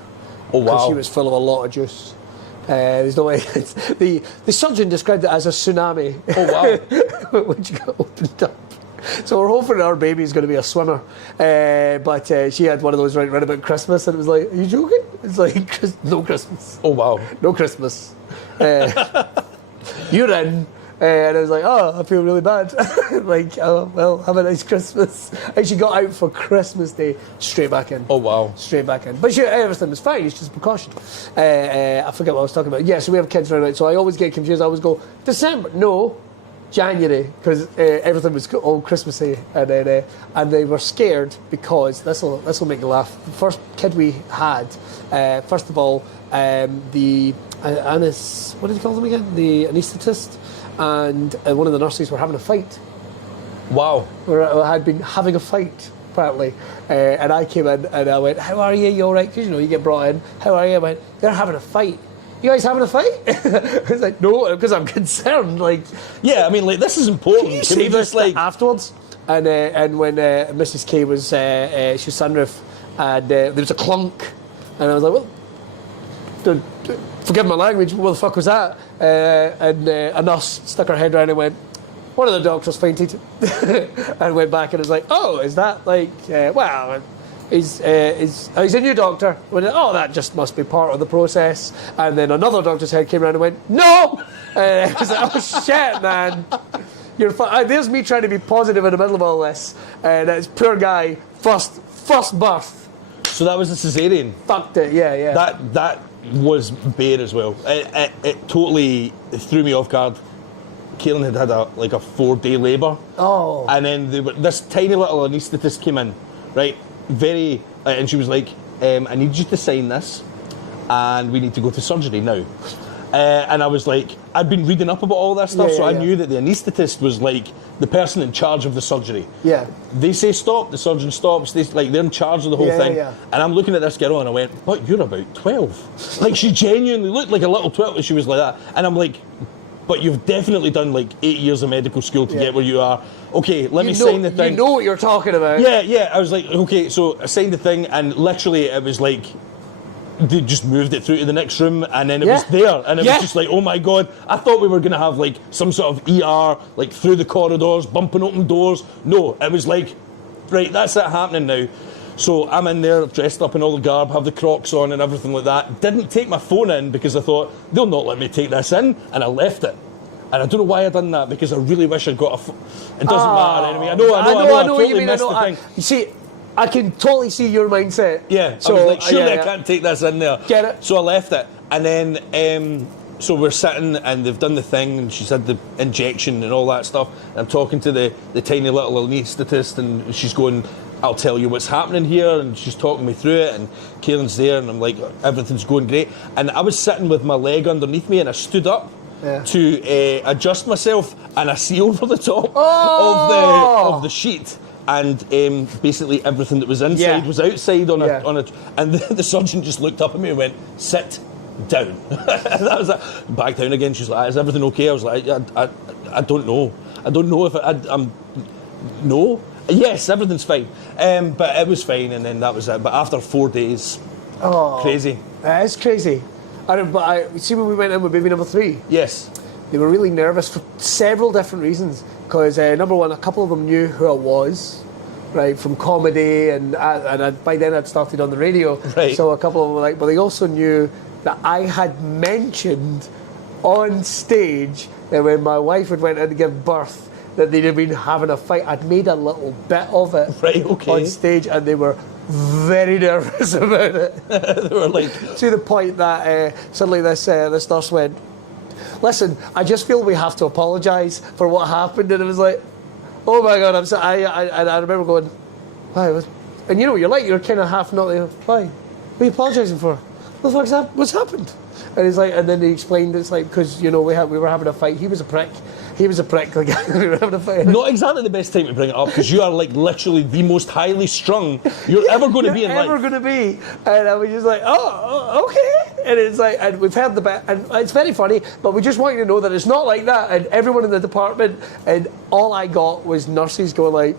Oh wow. Because she was full of a lot of juice. There's no way. The surgeon described it as a tsunami. Oh wow. When she got opened up. So we're hoping our baby is going to be a swimmer. But she had one of those right about Christmas and it was like, are you joking? It's like, no Christmas. Oh wow. No Christmas. You're in. And I was like, oh, I feel really bad. Like, oh, well, have a nice Christmas. And she got out for Christmas Day, straight back in. Oh, wow. Straight back in. But everything was fine, it's just precaution. I forget what I was talking about. Yeah, so we have kids around it, so I always get confused. I always go, December? No, January, because everything was all Christmassy. And they were scared because, this will make you laugh, the first kid we had, first of all, what did you call them again? The anaesthetist. And one of the nurses were having a fight. Wow. Had been having a fight, apparently. And I came in and I went, how are you? You all right? Because, you get brought in. How are you? I went, they're having a fight. You guys having a fight? I was like, no, because I'm concerned. Like, yeah, I mean, like, this is important. Can you save this afterwards? And when Mrs. K was, she was sunroof, and there was a clunk. And I was like, well, forgive my language, what the fuck was that? And a nurse stuck her head around and went, one of the doctors fainted. And went back and was like, oh, is that like, well, he's a new doctor. Went, oh, that just must be part of the process. And then another doctor's head came around and went, no! I was like, oh shit, man. There's me trying to be positive in the middle of all this. And it's poor guy, first birth. So that was a cesarean? Fucked it, yeah. That was bare as well. It totally threw me off guard. Kaelin had a 4-day labour. Oh. And then this tiny little anaesthetist came in, right? And she was like, I need you to sign this, and we need to go to surgery now. And I was like, I'd been reading up about all this stuff, I knew that the anaesthetist was like the person in charge of the surgery. Yeah. They say stop, the surgeon stops. They're in charge of the whole thing. Yeah. And I'm looking at this girl and I went, but you're about 12. Like, she genuinely looked like a little 12. She was like that. And I'm like, but you've definitely done like 8 years of medical school to get where you are. Okay, let me sign the thing. You know what you're talking about. Yeah. I was like, okay, so I signed the thing, and literally it was like, they just moved it through to the next room, and then it was there, and it was just like, oh my God, I thought we were going to have like some sort of ER, like through the corridors, bumping open doors. No, it was like, right, that's it happening now. So I'm in there, dressed up in all the garb, have the Crocs on and everything like that. Didn't take my phone in because I thought, they'll not let me take this in, and I left it. And I don't know why I done that, because I really wish I'd got It doesn't matter anyway. I know, I totally missed the thing. You see, I can totally see your mindset. Yeah, so I was like, surely I can't take this in there. Get it? So I left it. And then, so we're sitting and they've done the thing, and she's had the injection and all that stuff. And I'm talking to the tiny little anaesthetist, and she's going, I'll tell you what's happening here. And she's talking me through it, and Kaelin's there, and I'm like, everything's going great. And I was sitting with my leg underneath me, and I stood up to adjust myself, and I see over the top of the sheet. And basically everything that was inside was outside on a. And the surgeon just looked up at me and went, "Sit down." That was it. Back down again. She's like, "Is everything okay?" I was like, "I don't know. I don't know if I'm no." Yes, everything's fine. But it was fine, and then that was it. But after 4 days, crazy. It's crazy. But I see when we went in with baby number 3. Yes. They were really nervous for several different reasons. Because number one, a couple of them knew who I was, right, from comedy, and by then I'd started on the radio. Right. So a couple of them were like, but they also knew that I had mentioned on stage that when my wife had went in to give birth, that they'd have been having a fight. I'd made a little bit of it on stage, and they were very nervous about it. They were like, to the point that suddenly this nurse went, "Listen, I just feel we have to apologise for what happened." And it was like, oh my God, I'm sorry. I remember going, why? And you know what you're like, you're kind of half not there. Why? What are you apologising for? What the fuck's that? What's happened? And he's like, and then he explained it's like, because, you know, we were having a fight. He was a prick. He was a prick. Like, we were having a fight. not exactly the best time to bring it up, because you are like literally the most highly strung you're ever going to be in life. Ever going to be. And I was just like, oh, okay. And it's like, and we've heard the bit, and it's very funny, but we just want you to know that it's not like that. And everyone in the department, and all I got was nurses going like,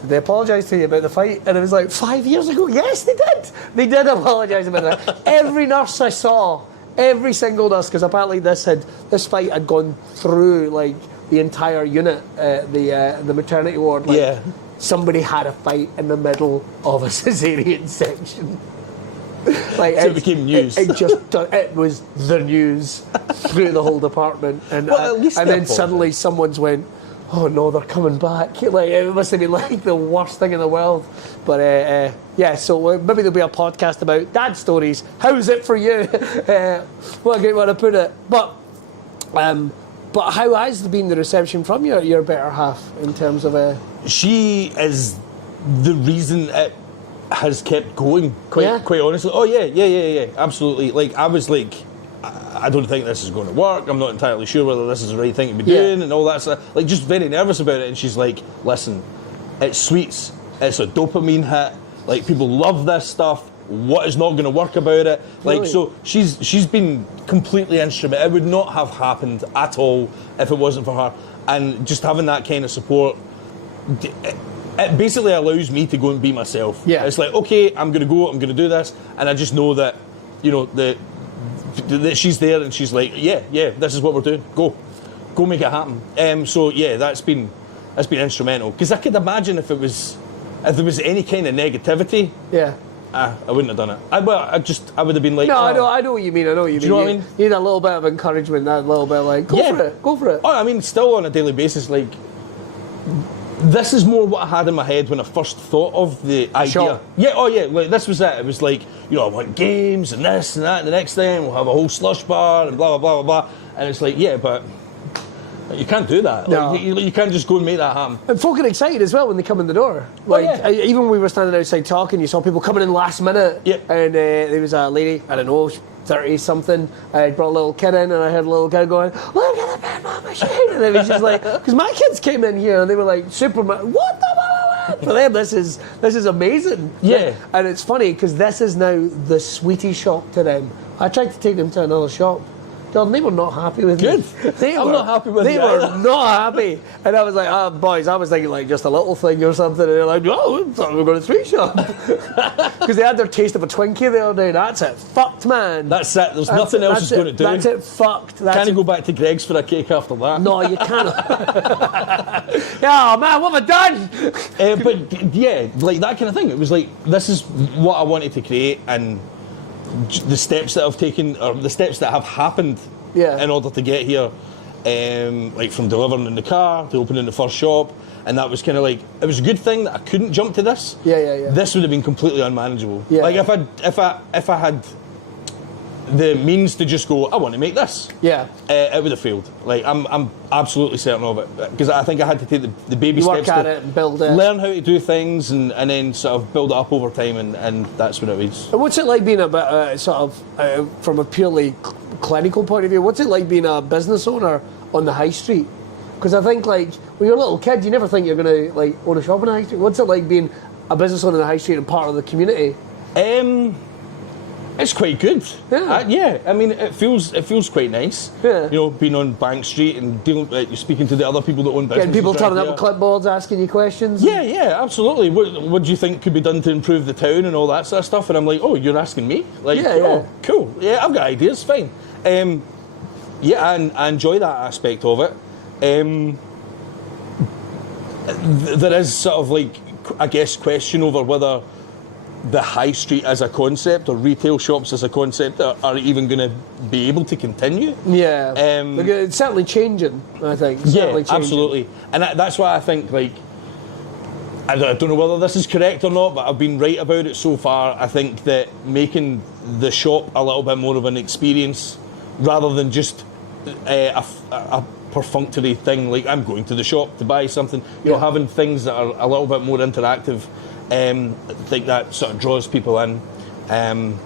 did they apologise to you about the fight? And it was like, 5 years ago? Yes, they did. They did apologise about that. Every nurse I saw, every single nurse, because apparently this fight had gone through like the entire unit, the maternity ward. Like, yeah. Somebody had a fight in the middle of a cesarean section. Like, so it became news. It was the news through the whole department. And, well, at least and then suddenly someone's went, oh no, they're coming back. Like, it must have been like the worst thing in the world. But yeah, so maybe there'll be a podcast about dad stories. How's it for you? What a great way to put it. But how has been the reception from your better half in terms of? She is the reason it has kept going. Quite honestly. Oh yeah, absolutely. Like I was like, I don't think this is going to work. I'm not entirely sure whether this is the right thing to be doing and all that stuff. Like just very nervous about it. And she's like, listen, it's sweets. It's a dopamine hit. Like people love this stuff. What is not going to work about it? Like so, she's been completely instrumental. It would not have happened at all if it wasn't for her. And just having that kind of support, it basically allows me to go and be myself. Yeah, it's like okay, I'm going to go. I'm going to do this, and I just know that, you know, that she's there and she's like, yeah, this is what we're doing. Go make it happen. So yeah, that's been instrumental. Because I could imagine if there was any kind of negativity. Yeah. I wouldn't have done it. I would have been like... No, I know what you mean. Do you know what I mean? You need a little bit of encouragement, that little bit like, go for it. Oh, I mean, still on a daily basis, like, this is more what I had in my head when I first thought of the idea. Sure. Yeah, like, this was it. It was like, you know, I want games and this and that, and the next thing we'll have a whole slush bar and blah, blah, blah, blah, blah. And it's like, yeah, but... you can't do that. No. Like, you can't just go and make that happen. And folk are excited as well when they come in the door. Like, even when we were standing outside talking, you saw people coming in last minute. Yep. And there was a lady, I don't know, 30-something, brought a little kid in, and I heard a little kid going, look at the pinball machine. And it was just like, because my kids came in here and they were like, Superman, what the blah, blah, blah. For them, this is amazing. Yeah. And it's funny, because this is now the sweetie shop to them. I tried to take them to another shop. John, they were not happy with me. Good. I'm not happy with They you were either. not happy. And I was like, boys, I was thinking like just a little thing or something. And they're like, oh, I thought we were going to sweet shop. Because they had their taste of a Twinkie the other day. That's it. Fucked, man. That's it. There's nothing else it's going to do. That's it. Fucked. Can't you go back to Greg's for a cake after that? No, you cannot. Yeah, man, what have I done? But yeah, like that kind of thing. It was like, this is what I wanted to create, and the steps that I've taken, or the steps that have happened in order to get here, like from delivering in the car to opening the first shop, and that was kind of like, it was a good thing that I couldn't jump to this. Yeah. This would have been completely unmanageable. Yeah. Like if I had the means to just go, I want to make this. Yeah. It would have failed. Like I'm absolutely certain of it, because I think I had to take the baby steps work at to it and build it, learn how to do things, and then sort of build it up over time, and that's what it was. And what's it like being a bit sort of from a purely clinical point of view? What's it like being a business owner on the high street? Because I think like when you're a little kid, you never think you're going to like own a shop on the high street. What's it like being a business owner on the high street and part of the community? It's quite good. Yeah. I mean, it feels quite nice. Yeah. You know, being on Bank Street and dealing, you're speaking to the other people that own businesses. Getting people turning up there. with clipboards, asking you questions. Yeah, absolutely. What do you think could be done to improve the town and all that sort of stuff? And I'm like, oh, you're asking me? Like, cool. Yeah, I've got ideas. Fine. Yeah, and I enjoy that aspect of it. There is sort of like, I guess, question over whether the high street as a concept or retail shops as a concept are even going to be able to continue. Yeah, it's certainly changing, I think. Absolutely. And that's why I think, like, I don't know whether this is correct or not, but I've been right about it so far. I think that making the shop a little bit more of an experience rather than just a perfunctory thing, like I'm going to the shop to buy something, you know, having things that are a little bit more interactive, I think that sort of draws people in. And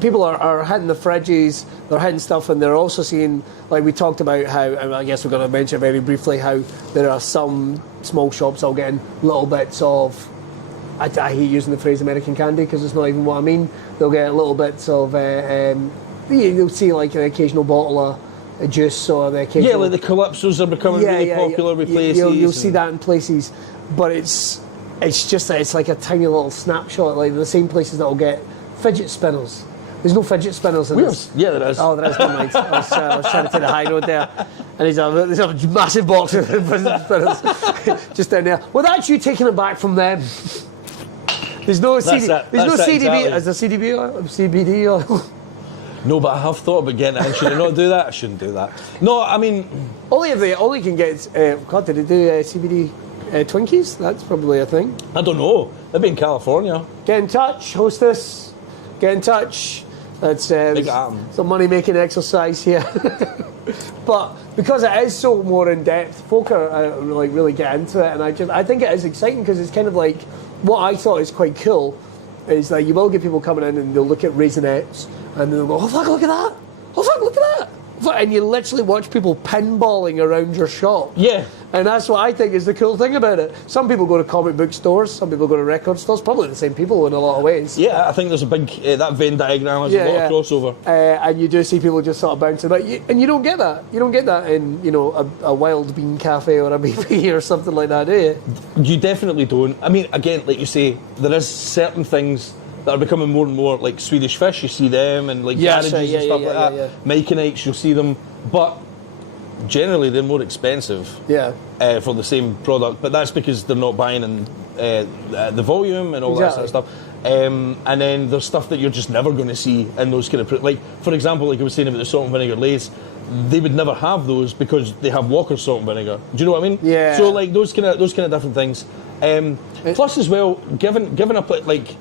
people are hitting the fridges, they're hitting stuff, and they're also seeing, like we talked about how, and I guess we're going to mention very briefly how there are some small shops all getting little bits of, I hate using the phrase American candy because it's not even what I mean. They'll get little bits of, you'll see like an occasional bottle of juice or the occasional... Yeah, like the Calypsos are becoming really popular with places. You'll see that in places, but it's like a tiny little snapshot, like the same places that will get fidget spinners. There's no fidget spinners in this. Yeah, there is. Oh, there is. Never mind. I was trying to take the high road there, and there's a massive box of fidget spinners just down there. Well, that's you taking it back from them. There's no CD. There's no CDB. Exactly. Is there CDB or CBD or? No, but I have thought about getting it in. Should I not do that? I shouldn't do that. No, I mean... All you can get is... God, did they do CBD Twinkies? That's probably a thing. I don't know. They've been in California. Get in touch, hostess. Get in touch. That's some money-making exercise here. But because it is so more in-depth, folk are like really get into it, and I think it is exciting because it's kind of like... What I thought is quite cool is that you will get people coming in and they'll look at Raisinets and they'll go, oh fuck, look at that! Oh fuck, look at that! And you literally watch people pinballing around your shop. Yeah. And that's what I think is the cool thing about it. Some people go to comic book stores, some people go to record stores, probably the same people in a lot of ways. Yeah, I think there's a big, that Venn diagram has a lot of crossover. And you do see people just sort of bouncing about. And you don't get that. You don't get that in, you know, a Wild Bean Cafe or a BP or something like that, do you? You definitely don't. I mean, again, like you say, there is certain things that are becoming more and more, like Swedish Fish, you see them, and like garages and stuff like that. Yeah. Mechanics, you'll see them. But generally they're more expensive for the same product, but that's because they're not buying in the volume and all that sort of stuff. And then there's stuff that you're just never going to see in those kind of... Like, for example, like I was saying about the salt and vinegar Lays, they would never have those because they have Walker's salt and vinegar. Do you know what I mean? Yeah. So, like, those kind of different things. Plus, as well, given a... Like,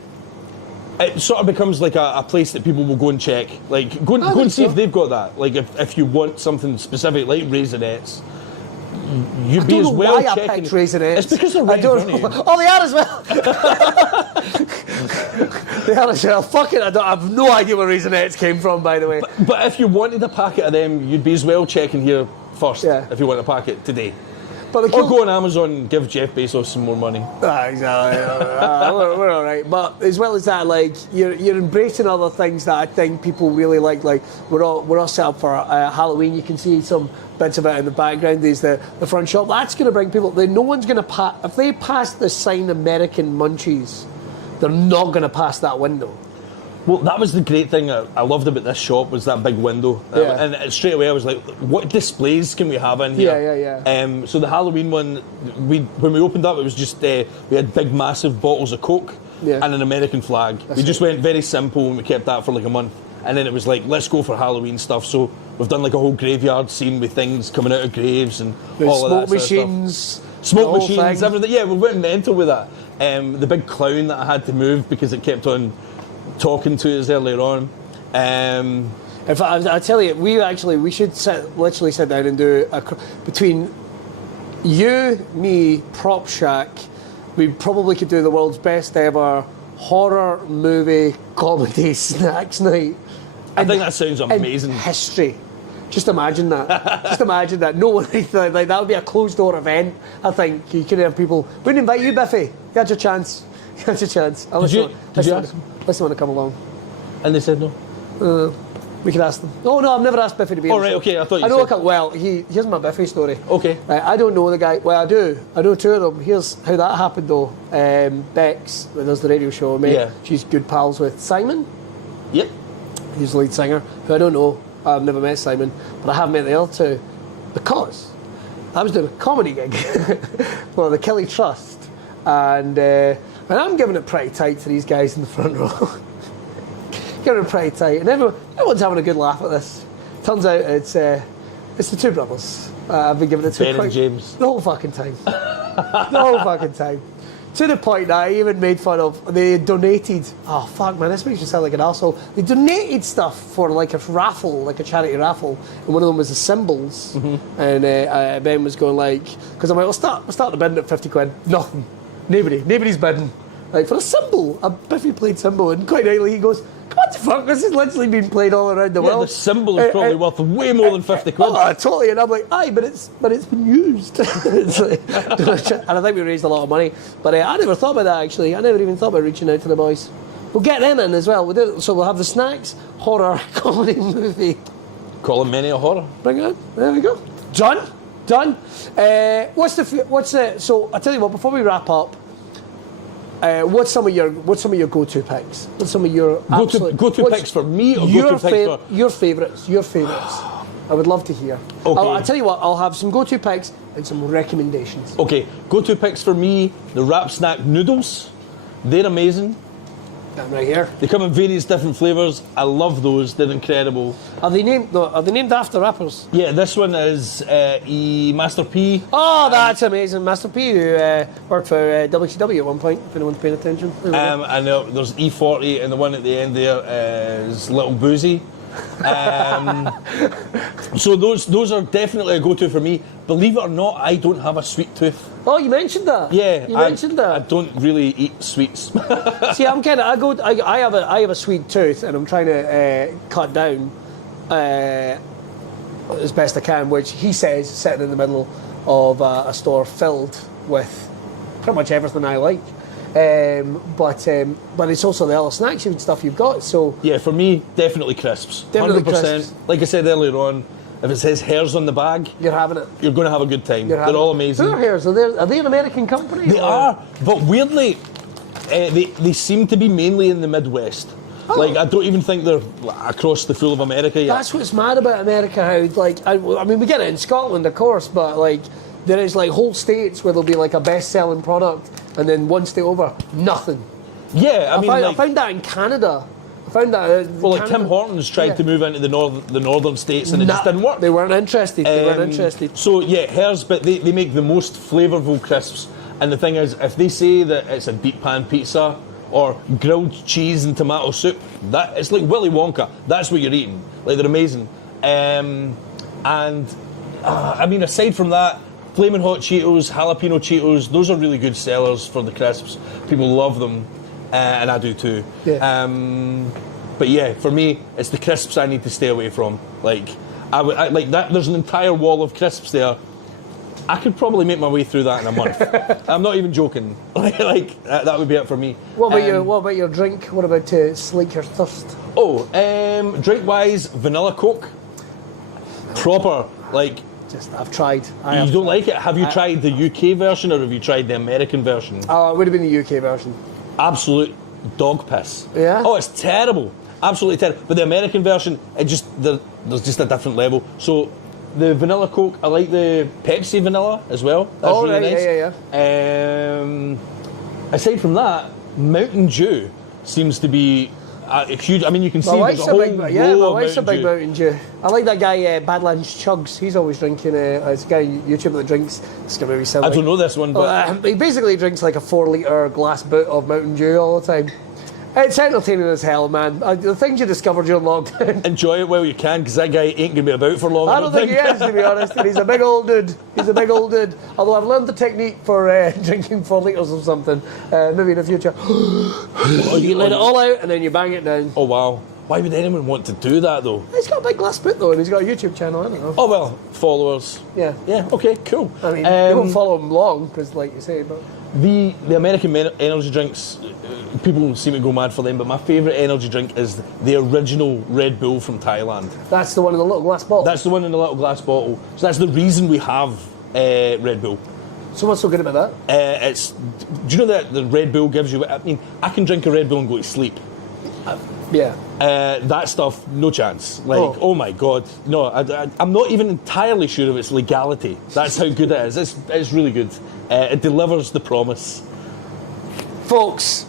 it sort of becomes like a place that people will go and check. Like, go and see if they've got that. Like, if you want something specific, like Raisinets, you'd be as well checking. I picked Raisinets. It's because they're right in front of you. Oh, they are as well. They are as well. Fuck it, I have no idea where Raisinets came from, by the way. But if you wanted a packet of them, you'd be as well checking here first if you want a packet today. Or go on Amazon and give Jeff Bezos some more money. Exactly. We're all right. But as well as that, like you're embracing other things that I think people really like. Like we're all set up for Halloween. You can see some bits of it in the background. There's the front shop. That's going to bring people. No one's going to if they pass the sign American Munchies, they're not going to pass that window. Well, that was the great thing I loved about this shop was that big window. And straight away I was like, what displays can we have in here? Yeah. So the Halloween one, when we opened up, it was just, we had big massive bottles of Coke and an American flag. We just went very simple and we kept that for like a month. And then it was like, let's go for Halloween stuff. So we've done like a whole graveyard scene with things coming out of graves and all of that machines. Smoke machines, everything. Yeah, we went mental with that. The big clown that I had to move because it kept on talking to us earlier on. If I tell you, we should literally sit down and do between you, me, Prop Shack, we probably could do the world's best ever horror movie comedy snacks night. I think that sounds amazing. History. Just imagine that. Just imagine that. No one like that would be a closed door event. I think you could have people. Wouldn't invite you, Biffy. You had your chance. You had your chance. Unless you want to come along. And they said no. We can ask them. Oh no, I've never asked Biffy to be on Oh, the right, show. okay, I thought you I know said... a couple. Well, here's my Biffy story. Okay. I don't know the guy. Well, I do. I know two of them. Here's how that happened though. Bex, who does the radio show, mate. Yeah. She's good pals with Simon. Yep. He's the lead singer, who I don't know. I've never met Simon, but I have met the other two because I was doing a comedy gig for the Kelly Trust, and I'm giving it pretty tight to these guys in the front row. Giving it pretty tight, and everyone's having a good laugh at this. Turns out it's the two brothers. I've been giving it to Ben and James. the whole fucking time. The whole fucking time. To the point that I even made fun of, they donated, oh fuck man, this makes you sound like an arsehole. They donated stuff for like a raffle, like a charity raffle, and one of them was the cymbals. And Ben was going like, because I'm like, we'll start the bidding at 50 quid. Nothing. Nobody's bidding. Like for a cymbal, a Biffy played cymbal, and quite rightly he goes, what the fuck, this has literally been played all around the world. The cymbal is probably worth way more than 50 quid. Oh, totally, and I'm like, aye, but it's been used. It's like, and I think we raised a lot of money. But I never thought about that actually. I never even thought about reaching out to the boys. We'll get them in as well. So we'll have the snacks, horror, comedy, movie. Call him many a horror. Bring it in. There we go. Done. So I tell you what, before we wrap up, what's some of your go-to picks? What's some of your go-to picks for me, or go-to picks for your favourites? I would love to hear. Okay. I'll tell you what. I'll have some go-to picks and some recommendations. Okay, go-to picks for me: the Wrap Snack noodles. They're amazing. I'm right here. They come in various different flavours. I love those. They're incredible. Are they named after rappers? Yeah, this one is Master P. Oh, that's amazing. Master P, who worked for WCW at one point, if anyone's paying attention. And there's E40, and the one at the end there is Little Boozy. So those are definitely a go-to for me. Believe it or not, I don't have a sweet tooth. Oh, you mentioned that. Yeah, you mentioned that. I don't really eat sweets. See, I'm kind of I have a sweet tooth, and I'm trying to cut down as best I can. Which he says sitting in the middle of a store filled with pretty much everything I like. But it's also the other snacks and stuff you've got. So yeah, for me, definitely crisps. Definitely 100%. crisps. Like I said earlier on, if it says Hares on the bag, you're having it. You're going to have a good time. They're all amazing. Who are Hares? Are they an American company? They are, but weirdly, they seem to be mainly in the Midwest. Oh. Like, I don't even think they're across the full of America yet. That's what's mad about America. How I mean, we get it in Scotland, of course, but like there is like whole states where there'll be like a best-selling product, and then one state over, nothing. Yeah, I found that in Canada. I found that. Well, like Tim Hortons tried to move into the northern states, and it just didn't work. They weren't interested. So yeah, Hares, but they make the most flavourful crisps. And the thing is, if they say that it's a deep pan pizza or grilled cheese and tomato soup, that it's like Willy Wonka. That's what you're eating. Like, they're amazing. I mean, aside from that, Flamin' Hot Cheetos, Jalapeno Cheetos, those are really good sellers for the crisps. People love them, and I do too. Yeah. But yeah, for me, it's the crisps I need to stay away from. Like, I like that. There's an entire wall of crisps there. I could probably make my way through that in a month. I'm not even joking. Like that would be it for me. What about your drink? What about to slake your thirst? Drink-wise, vanilla Coke. Proper, like. I've tried. You don't like it? Have you tried the UK version, or have you tried the American version? Oh, it would have been the UK version. Absolute dog piss. Yeah? Oh, it's terrible. Absolutely terrible. But the American version, there's just a different level. So the vanilla Coke, I like the Pepsi vanilla as well. That's really nice. Yeah. Aside from that, Mountain Dew seems to be a huge. I mean, you can see there's a whole my wife's a big Dew. Mountain Dew. I like that guy Badlands Chugs. He's always drinking. It's a guy on YouTube that drinks. It's gonna be silly. I don't know this one, but he basically drinks like a 4-litre glass boot of Mountain Dew all the time. It's entertaining as hell, man. The things you discovered during lockdown. enjoy it while you can, because that guy ain't gonna be about for long. I don't think he is, to be honest. And he's a big old dude. Although I've learned the technique for drinking 4 litres of something. Maybe in the future. You let it all out and then you bang it down. Oh wow. Why would anyone want to do that though? He's got a big glass boot though, and he's got a YouTube channel. I don't know. Oh well, followers. Yeah. Yeah. Okay. Cool. I mean, you won't follow him long because, like you say, but The American energy drinks, people seem to go mad for them, but my favourite energy drink is the original Red Bull from Thailand. That's the one in the little glass bottle? That's the one in the little glass bottle. So that's the reason we have Red Bull. So what's so good about that? Do you know that the Red Bull gives you, I mean, I can drink a Red Bull and go to sleep. Yeah. That stuff, no chance. Like, oh my God. No, I'm not even entirely sure of its legality. That's how good it is. It's really good. It delivers the promise. Folks,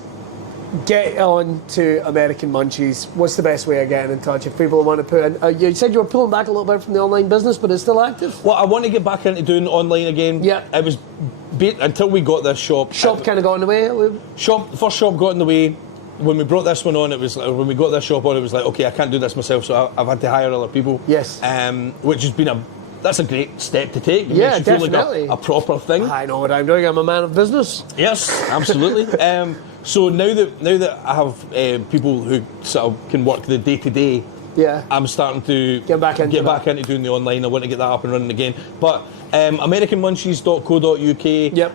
get on to American Munchies. What's the best way of getting in touch? If people want to put in... you said you were pulling back a little bit from the online business, but it's still active? Well, I want to get back into doing online again. Yeah. It was... until we got this shop... Shop kind of got in the way? First shop got in the way. When we brought this one on, when we got this shop on, it was like, okay, I can't do this myself, so I've had to hire other people. Yes. Which has been that's a great step to take. It Yeah, makes you feel definitely. like a proper thing. I know what I'm doing. I'm a man of business. Yes, absolutely. So now that I have people who sort of can work the day-to-day, yeah, I'm starting to get back into doing the online. I want to get that up and running again. But AmericanMunchies.co.uk, yep.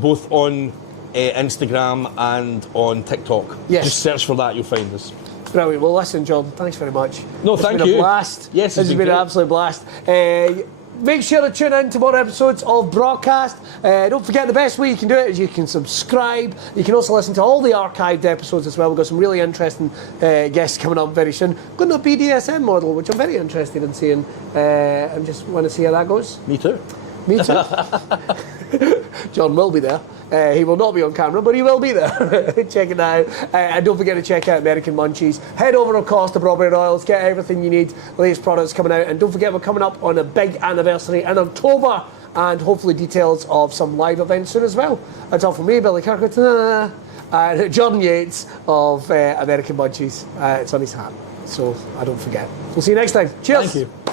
Both on Instagram and on TikTok. Yes. Just search for that, you'll find us. Brilliant. Well, listen, John, thanks very much. No, thank you. It's been a blast. Yes, this has been an absolute blast. Make sure to tune in to more episodes of Broadcast. Don't forget, the best way you can do it is you can subscribe. You can also listen to all the archived episodes as well. We've got some really interesting guests coming up very soon. Got a BDSM model, which I'm very interested in seeing. I just want to see how that goes. Me too. Me too. John will be there. He will not be on camera, but he will be there. Check it out. And don't forget to check out American Munchies. Head over, of course, to Broadway Royals. Get everything you need. Latest products coming out. And don't forget, we're coming up on a big anniversary in October. And hopefully details of some live events soon as well. That's all from me, Billy Kirkwood. And Jordan Yates of American Munchies. It's on his hat. So I don't forget. We'll see you next time. Cheers. Thank you.